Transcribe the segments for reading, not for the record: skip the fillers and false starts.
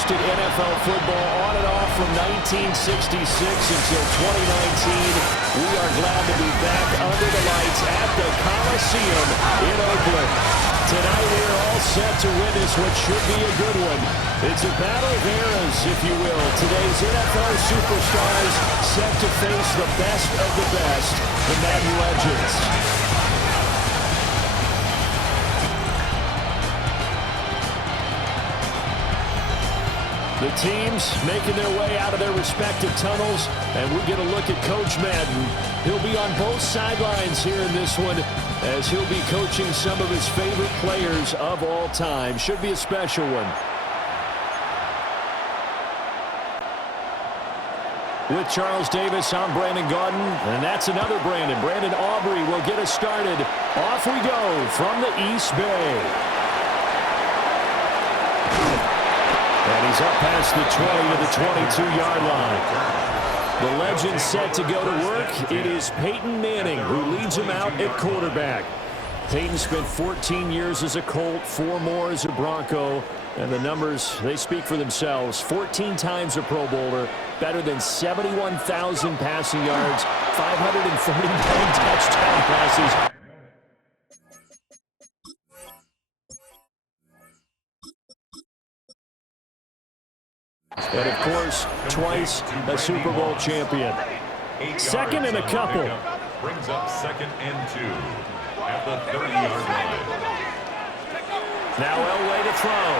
hosted NFL football on and off from 1966 until 2019. We are glad to be back under the lights at the Coliseum in Oakland. Tonight we are all set to witness what should be a good one. It's a battle of eras, if you will. Today's NFL superstars set to face the best of the best, the Madden legends. The teams making their way out of their respective tunnels, and we get a look at Coach Madden. He'll be on both sidelines here in this one, as he'll be coaching some of his favorite players of all time. Should be a special one. With Charles Davis, I'm Brandon Gaudin, and that's another Brandon. Brandon Aubrey will get us started. Off we go from the East Bay. And he's up past the 20 to the 22-yard line. The legend set to go to work. It is Peyton Manning who leads him out at quarterback. Peyton spent 14 years as a Colt, 4 more as a Bronco. And the numbers, they speak for themselves. 14 times a Pro Bowler, better than 71,000 passing yards, 549 touchdown passes. And, of course, twice a Super Bowl champion. Second and a couple. Brings up 2nd and 2 at the 30-yard line. Now Elway to throw.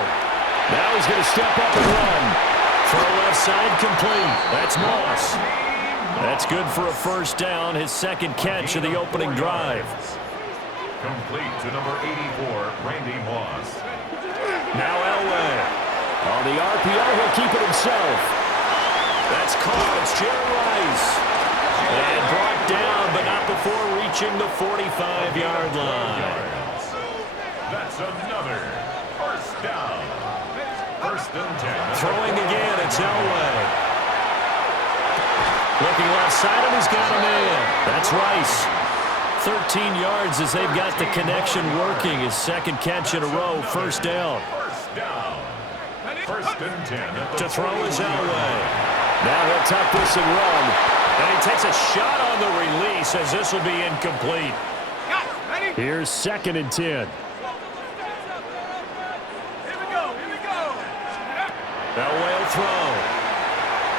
Now he's going to step up and run. Throw left side complete. That's Moss. That's good for a first down, his second catch of the opening drive. Complete to number 84, Randy Moss. Now Elway. On the RPO, he'll keep it himself. That's caught. It's Jerry Rice. And brought down, but not before reaching the 45-yard line. That's another first down. 1st and 10. Throwing again, it's Elway. Looking left side, and he's got him in. That's Rice. 13 yards as they've got the connection working. His second catch in a row, first down. First down. 1st and 10. To throw is Elway. Now he'll tuck this and run. And he takes a shot on the release as this will be incomplete. Here's 2nd and 10. Here we go. Elway will throw.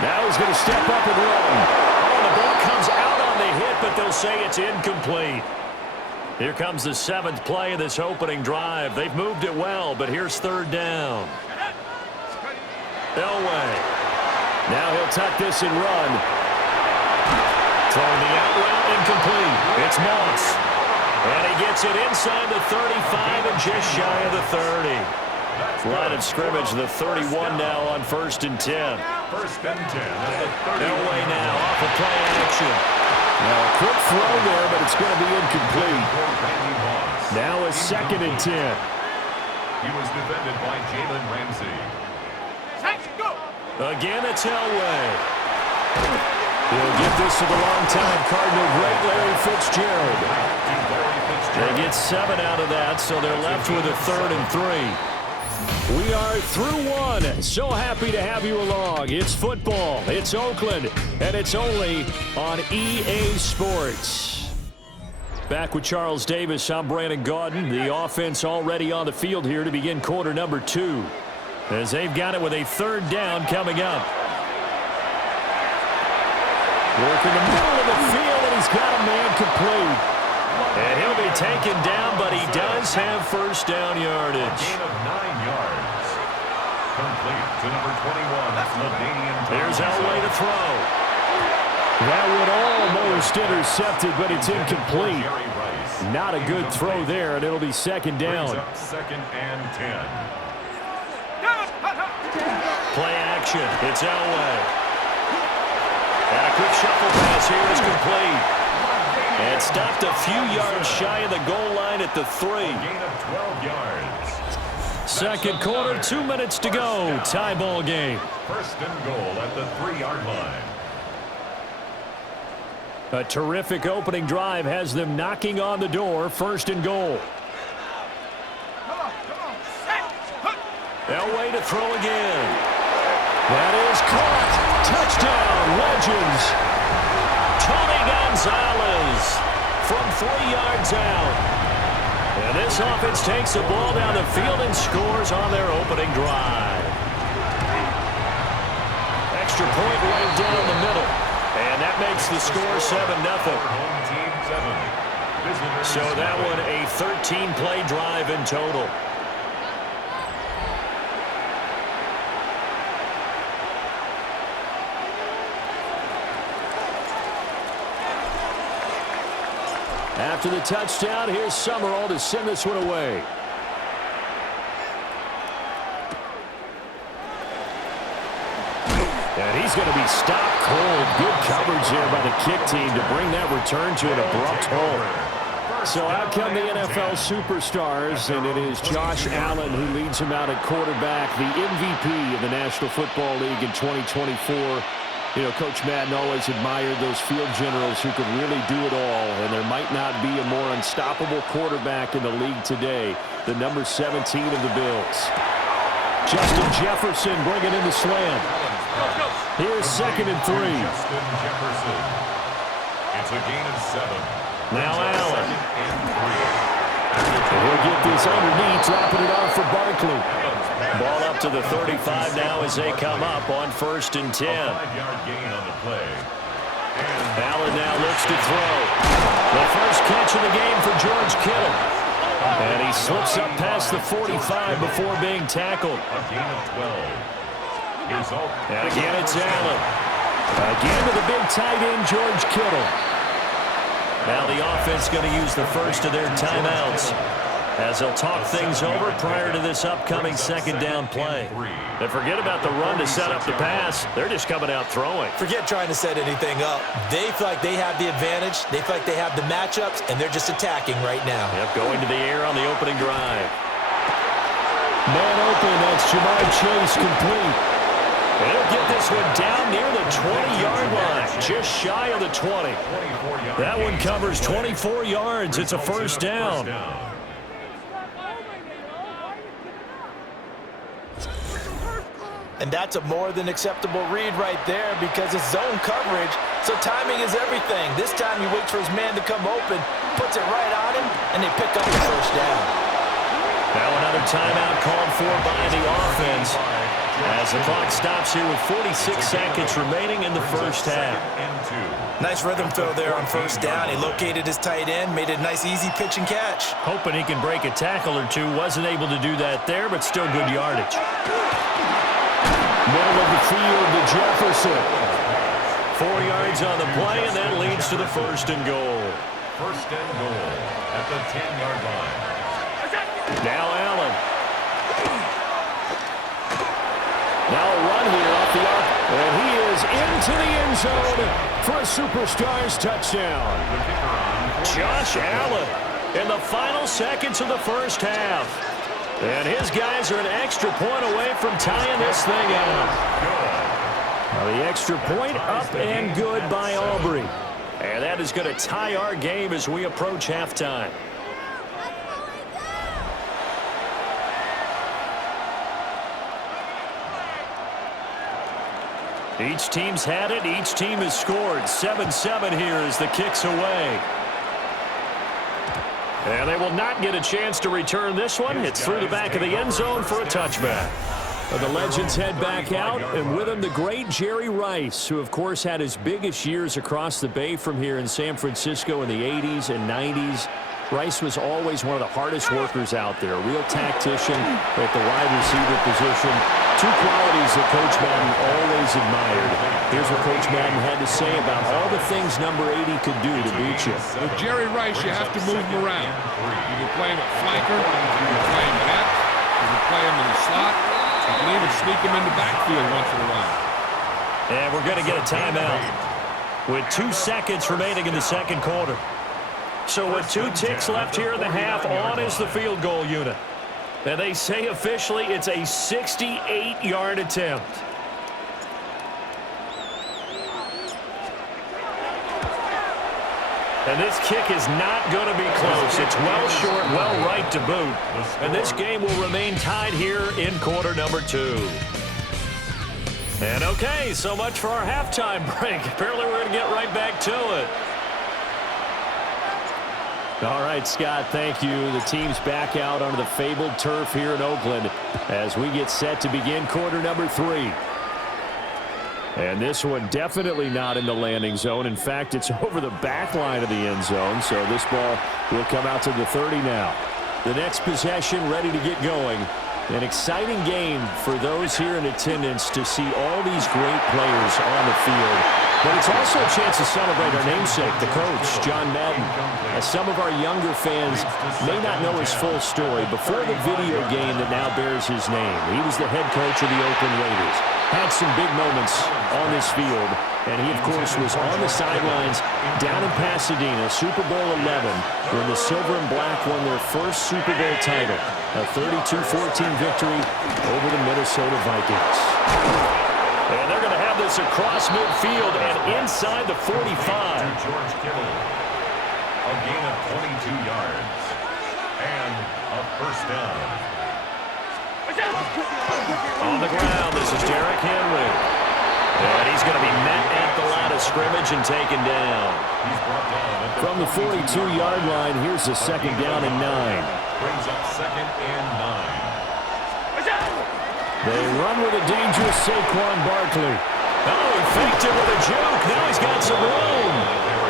Now he's going to step up and run. Oh, the ball comes out on the hit, but they'll say it's incomplete. Here comes the 7th play of this opening drive. They've moved it well, but here's 3rd down. Elway. Now he'll tuck this and run. Throwing the out route, incomplete. It's Moss. And he gets it inside the 35 and just shy of the 30. Line of scrimmage, the 31 now on 1st and 10. 1st and 10. Elway now off of play action. Now a quick throw there, but it's going to be incomplete. Now a 2nd and 10. He was defended by Jalen Ramsey. Again, it's Elway. He'll get this to the long-time Cardinal great Larry Fitzgerald. They get 7 out of that, so they're left with a 3rd and 3. We are through one. So happy to have you along. It's football, it's Oakland, and it's only on EA Sports. Back with Charles Davis, I'm Brandon Gaudin. The offense already on the field here to begin quarter number 2. As they've got it with a 3rd down coming up. Working the middle of the field, and he's got a man complete. And he'll be taken down, but he does have first down yardage. Gain of 9 yards. Complete to number 21. That's LaDainian. Here's Elway to throw. That would almost intercepted, but it's incomplete. Not a good throw there, and it'll be 2nd down. 2nd and 10. Play action. It's Elway. And a quick shuffle pass here is complete. And stopped a few yards shy of the goal line at the 3. Gain of 12 yards. 2nd quarter, 2 minutes to go. Tie ball game. 1st and goal at the 3-yard line. A terrific opening drive has them knocking on the door. 1st and goal. Elway to throw again. That is caught. Touchdown, Legends. Tony Gonzalez from 3 yards out. And this offense takes the ball down the field and scores on their opening drive. Extra point right down the middle. And that makes the score 7-0. So that one a 13-play drive in total. After the touchdown, here's Summerall to send this one away. And he's going to be stopped cold. Good coverage there by the kick team to bring that return to an abrupt halt. So out come the NFL superstars, and it is Josh Allen who leads him out at quarterback, the MVP of the National Football League in 2024. You know, Coach Madden always admired those field generals who could really do it all, and there might not be a more unstoppable quarterback in the league today than number 17 of the Bills. Justin Jefferson bringing in the slant. Here's 2nd and 3. Justin Jefferson. It's a gain of 7. Now Allen. He'll get this underneath, dropping it off for Barkley. Ball up to the 35 now as they come up on 1st and 10. 5-yard gain on the play. Allen now looks to throw. The first catch of the game for George Kittle. And he slips up past the 45 before being tackled. A gain of 12. And again it's Allen. Again to the big tight end, George Kittle. Now the offense going to use the first of their timeouts as they'll talk things over prior to this upcoming 2nd down play. And forget about the run to set up the pass. They're just coming out throwing. Forget trying to set anything up. They feel like they have the advantage. They feel like they have the matchups, and they're just attacking right now. Yep, going to the air on the opening drive. Man open, that's Jamar Chase complete. And he'll get this one down near the 20-yard line, just shy of the 20. That one covers 24 yards. It's a first down. And that's a more than acceptable read right there because it's zone coverage, so timing is everything. This time he waits for his man to come open, puts it right on him, and they pick up the first down. Now another timeout called for by the offense as the clock stops here with 46 seconds remaining in the first half. Nice rhythm throw there on first down. He located his tight end, made it a nice easy pitch and catch. Hoping he can break a tackle or two. Wasn't able to do that there, but still good yardage. Middle of the field to Jefferson. 4 yards on the play, and that leads to the 1st and goal. 1st and goal at the 10-yard line. Now Allen. Now a run here off the arc, and he is into the end zone for a Superstars touchdown. Josh Allen in the final seconds of the first half. And his guys are an extra point away from tying this thing out. Now the extra point up and good by Aubrey. And that is going to tie our game as we approach halftime. Each team's had it. Each team has scored. 7-7 here as the kick's away. And they will not get a chance to return this one. It's through the back of the end zone for a touchback. The Legends head back out, and with him the great Jerry Rice, who of course had his biggest years across the bay from here in San Francisco in the 80s and 90s. Rice was always one of the hardest workers out there, a real tactician at the wide receiver position. Two qualities that Coach Madden always admired. Here's what Coach Madden had to say about all the things number 80 could do to beat you. With Jerry Rice, you have to move him around. You can play him at flanker, you can play him at X, you can play him in the slot, you can even sneak him in the backfield once in a while. And we're going to get a timeout with 2 seconds remaining in the second quarter. So with 2 ticks left here in the half, on is the field goal unit. And they say officially it's a 68-yard attempt. And this kick is not going to be close. It's well short, well right to boot. And this game will remain tied here in quarter number 2. And okay, so much for our halftime break. Apparently we're going to get right back to it. All right, Scott, thank you. The team's back out onto the fabled turf here in Oakland as we get set to begin quarter number 3. And this one definitely not in the landing zone. In fact, it's over the back line of the end zone, so this ball will come out to the 30 now. The next possession ready to get going. An exciting game for those here in attendance to see all these great players on the field. But it's also a chance to celebrate our namesake, the coach, John Madden. As some of our younger fans may not know his full story, before the video game that now bears his name, he was the head coach of the Oakland Raiders. Had some big moments on this field, and he, of course, was on the sidelines down in Pasadena, Super Bowl 11, when the Silver and Black won their first Super Bowl title, a 32-14 victory over the Minnesota Vikings. And they're going to have this across midfield and inside the 45. George Kittle. A gain of 22 yards. And a first down. On the ground, this is Derrick Henry. And he's going to be met at the line of scrimmage and taken down. From the 42-yard line, here's the second down and 9. Brings up second and 9. They run with a dangerous Saquon Barkley. Oh, he faked it with a juke. Now he's got some room.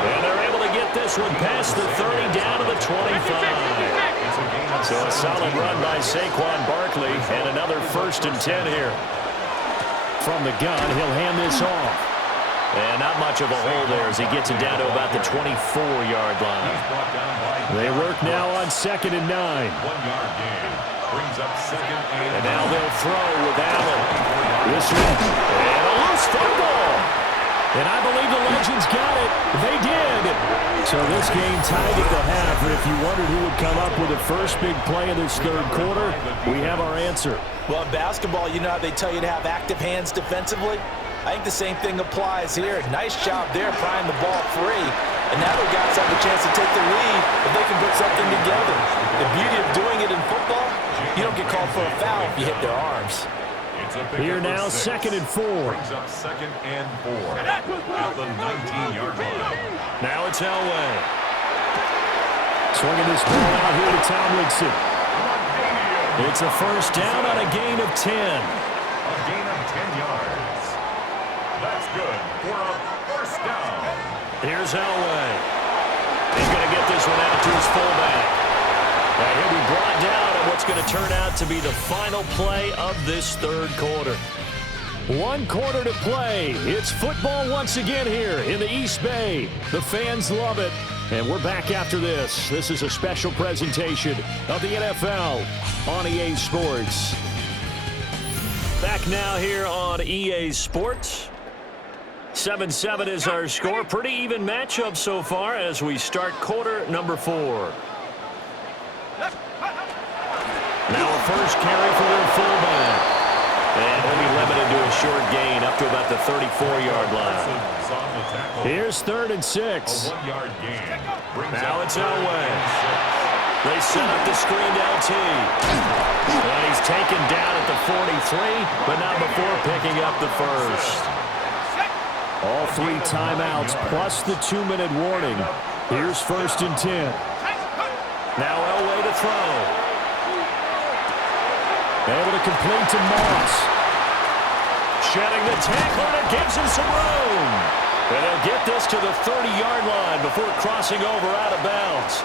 And they're able to get this one past the 30 down to the 25. So a solid run by Saquon Barkley and another 1st and 10 here. From the gun, he'll hand this off. And not much of a hole there as he gets it down to about the 24-yard line. They work now on 2nd and 9. 1-yard gain. Brings up second and now they'll throw with Allen. This one. And a loose football. And I believe the Legends got it. They did. So this game tied at the half. And if you wondered who would come up with the first big play of this third quarter, we have our answer. Well, in basketball, you know how they tell you to have active hands defensively? I think the same thing applies here. Nice job there prying the ball free. And now the guys have a chance to take the lead if they can put something together. The beauty of doing it in football, you don't get called for a foul if you hit their arms. Here now, 2nd and 4. Brings up 2nd and 4 at the 19-yard line. Now it's Elway. Swinging this ball out here to Tomlinson. It's a first down on a gain of 10. A gain of 10 yards. That's good for a first down. Here's Elway. He's going to get this one out to his fullback. And he'll be brought down on what's going to turn out to be the final play of this third quarter. 1 quarter to play. It's football once again here in the East Bay. The fans love it. And we're back after this. This is a special presentation of the NFL on EA Sports. Back now here on EA Sports. 7-7 is our score. Pretty even matchup so far as we start quarter number 4. Now a first carry for their fullback. And he'll be limited to a short gain up to about the 34-yard line. Here's 3rd and 6. A 1-yard gain. Now it's Elway. They set up the screened LT. And he's taken down at the 43, but not before picking up the first. All 3 timeouts plus the 2-minute warning. Here's 1st and 10. Now Elway to throw. Able to complete to Moss. Shedding the tackle, and it gives him some room. And they'll get this to the 30-yard line before crossing over out of bounds.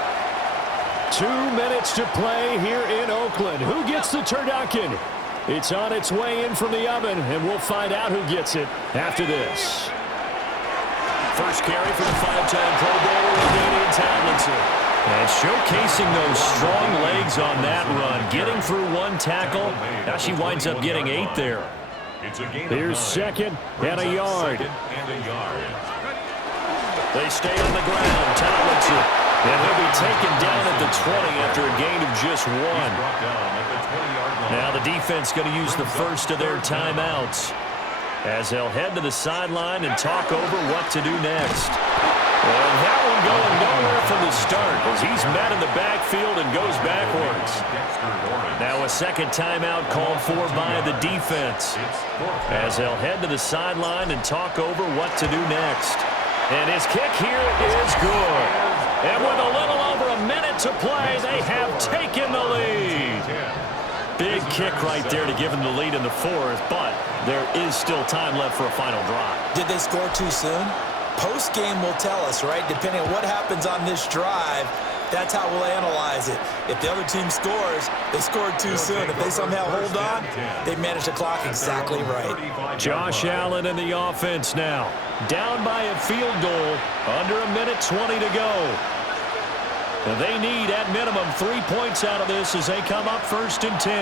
2 minutes to play here in Oakland. Who gets the turducken? It's on its way in from the oven, and we'll find out who gets it after this. First carry for the 5-time Pro Bowler, Damian Tomlinson. And showcasing those strong legs on that run. Getting through 1 tackle. Now she winds up getting 8 there. Here's 2nd and a yard. They stay on the ground. Tomlinson. And he'll be taken down at the 20 after a gain of just 1. Now the defense going to use the first of their timeouts as they'll head to the sideline and talk over what to do next. And that one going nowhere from the start as he's met in the backfield and goes backwards. Now a second timeout called for by the defense as they'll head to the sideline and talk over what to do next. And his kick here is good. And with a little over a minute to play, they have taken the lead. Big kick right there to give them the lead in the fourth, but there is still time left for a final drive. Did they score too soon? Post-game will tell us, right? Depending on what happens on this drive, that's how we'll analyze it. If the other team scores, they scored too soon. If they somehow hold on, they manage the clock exactly right. Josh Allen in the offense now. Down by a field goal, under a minute 20 to go. And they need, at minimum, 3 points out of this as they come up 1st and 10.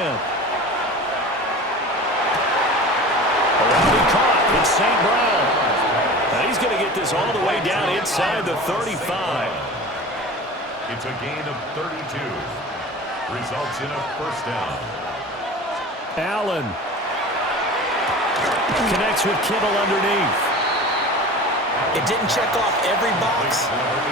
Around and caught. It's St. Brown. Now he's going to get this all the way down inside the 35. It's a gain of 32. Results in a first down. Allen connects with Kittle underneath. It didn't check off every box,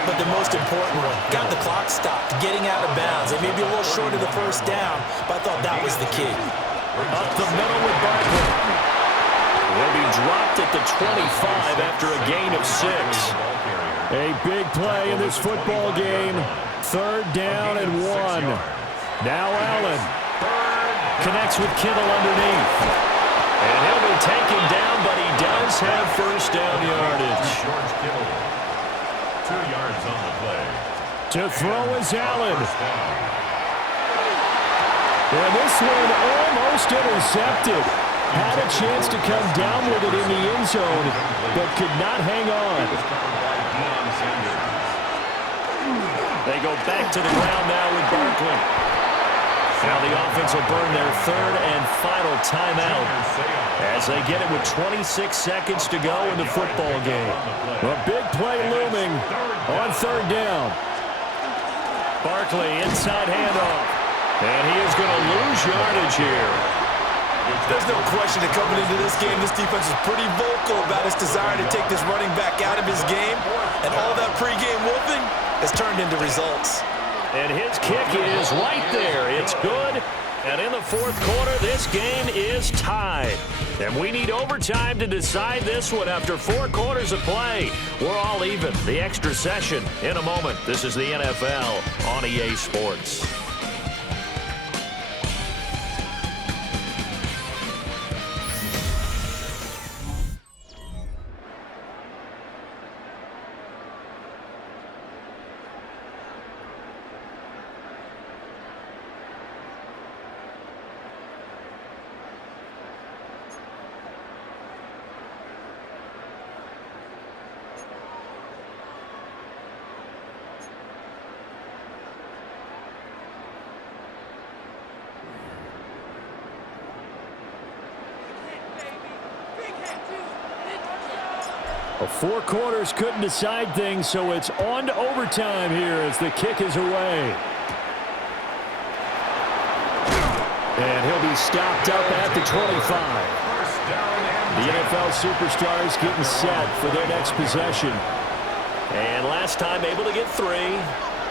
but the most important one. Got the clock stopped, getting out of bounds. They may be a little short of the first down, but I thought that was the key. Up the middle with Barkley. Will be dropped at the 25 after a gain of 6. A big play in this football game. 3rd down and 1. Now Allen connects with Kittle underneath. And he'll be taken down, but he does have first down yardage. 2 yards on the play. To throw is Allen. And this one almost intercepted. Had a chance to come down with it in the end zone, but could not hang on. They go back to the ground now with Barkley. Now the offense will burn their 3rd and final timeout as they get it with 26 seconds to go in the football game. A big play looming on 3rd down. Barkley inside handoff. And he is going to lose yardage here. There's no question that coming into this game, this defense is pretty vocal about its desire to take this running back out of his game. And all that pregame wolfing has turned into results. And his kick is right there. It's good. And in the 4th quarter, this game is tied. And we need overtime to decide this one after 4 quarters of play. We're all even. The extra session in a moment. This is the NFL on EA Sports. Well, 4 quarters couldn't decide things, so it's on to overtime here as the kick is away. And he'll be stopped up at the 25. The NFL superstars getting set for their next possession. And last time able to get 3.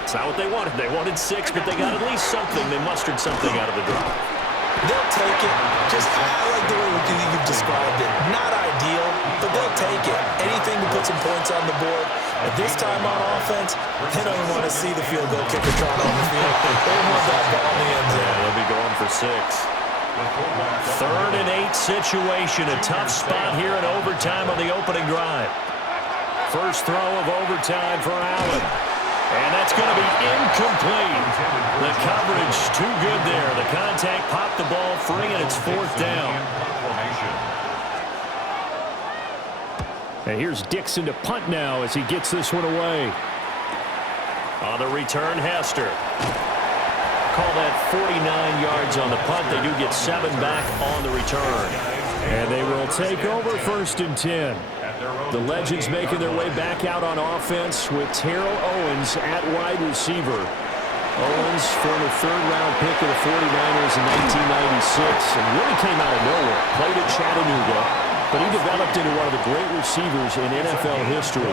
It's not what they wanted. They wanted 6, but they got at least something. They mustered something out of the drive. They'll take it. Just, I like the way you've described it. Not ideal, but they'll take it. Anything to put some points on the board. But this time on offense, they don't even want to see the field goal kicker trot on the field. They want that ball in the end zone. Yeah, they'll be going for 6. 3rd and 8 situation. A tough spot here in overtime on the opening drive. First throw of overtime for Allen. And that's going to be incomplete. The coverage too good there. The contact popped the ball free, and it's 4th down. And here's Dixon to punt now as he gets this one away. On the return, Hester. Call that 49 yards on the punt. They do get 7 back on the return. And they will take over 1st and 10. The Legends making their way back out on offense with Terrell Owens at wide receiver. Owens, former 3rd-round pick of the 49ers in 1996, and really came out of nowhere. Played at Chattanooga, but he developed into one of the great receivers in NFL history.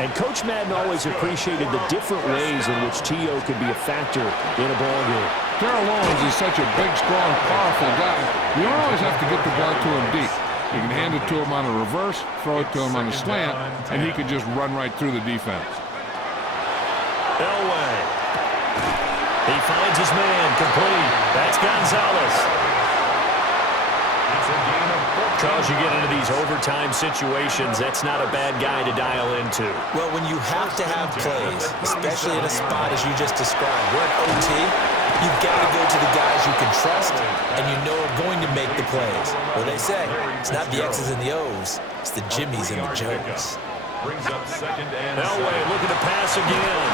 And Coach Madden always appreciated the different ways in which T.O. could be a factor in a ballgame. Terrell Owens is such a big, strong, powerful guy. You don't always have to get the ball to him deep. You can hand it to him on a reverse, throw it to him on a slant, and he can just run right through the defense. Elway. He finds his man, complete. That's Gonzalez. Charles, you get into these overtime situations, that's not a bad guy to dial into. Well, when you have to have plays, especially in a spot as you just described, we're at OT, you've got to go to the guys you can trust and you know are going to make the plays. Well, they say it's not the X's and the O's, it's the Jimmies and the Joes. Elway looking to pass again.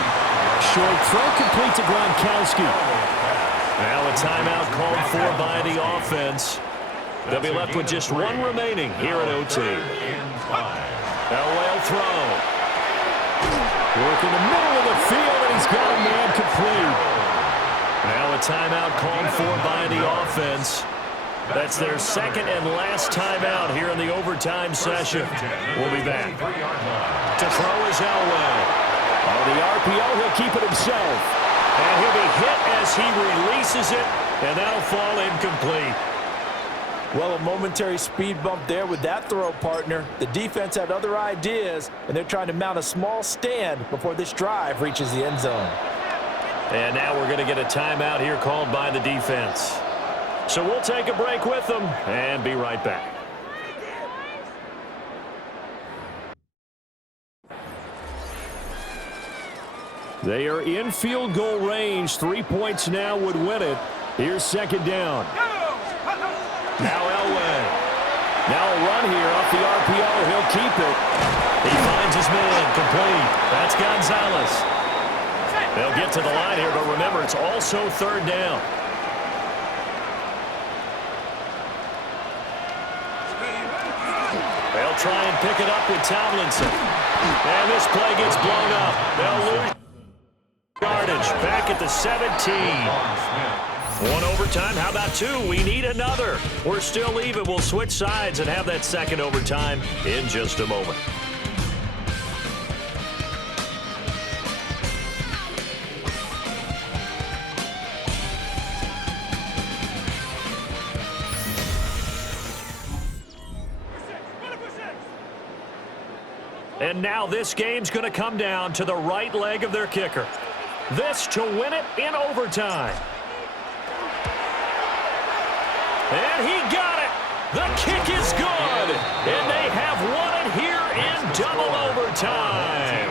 Short throw complete to Gronkowski. Now a timeout called for by the offense. They'll be left with just one remaining here at OT. Elway will throw. Work in the middle of the field, and he's got a man complete. Now a timeout called for by the offense. That's their second and last timeout here in the overtime session. We'll be back. To throw is Elway. On the RPO, he'll keep it himself. And he'll be hit as he releases it, and that'll fall incomplete. Well, a momentary speed bump there with that throw, partner. The defense had other ideas, and they're trying to mount a small stand before this drive reaches the end zone. And now we're going to get a timeout here called by the defense. So we'll take a break with them and be right back. They are in field goal range. 3 points now would win it. Here's second down. Now Elway. Now a run here off the RPO. He'll keep it. He finds his man complete. That's Gonzalez. They'll get to the line here, but remember, it's also third down. They'll try and pick it up with Tomlinson. And this play gets blown up. They'll lose yardage back at the 17. One overtime. How about two? We need another. We're still even. We'll switch sides and have that second overtime in just a moment. And now this game's going to come down to the right leg of their kicker. This to win it in overtime. And he got it. The kick is good. And they have won it here in double overtime.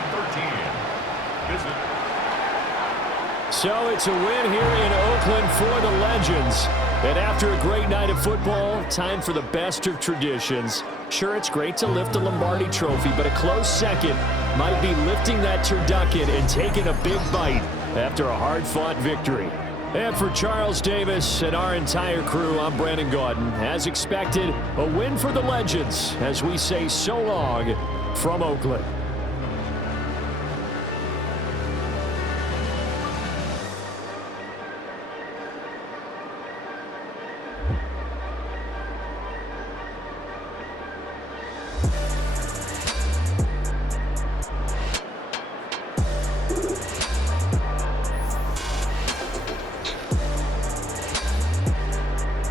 So it's a win here in Oakland for the Legends. And after a great night of football, time for the best of traditions. Sure, it's great to lift the Lombardi Trophy, but a close second might be lifting that turducken and taking a big bite after a hard-fought victory. And for Charles Davis and our entire crew, I'm Brandon Gaudin. As expected, a win for the Legends as we say so long from Oakland.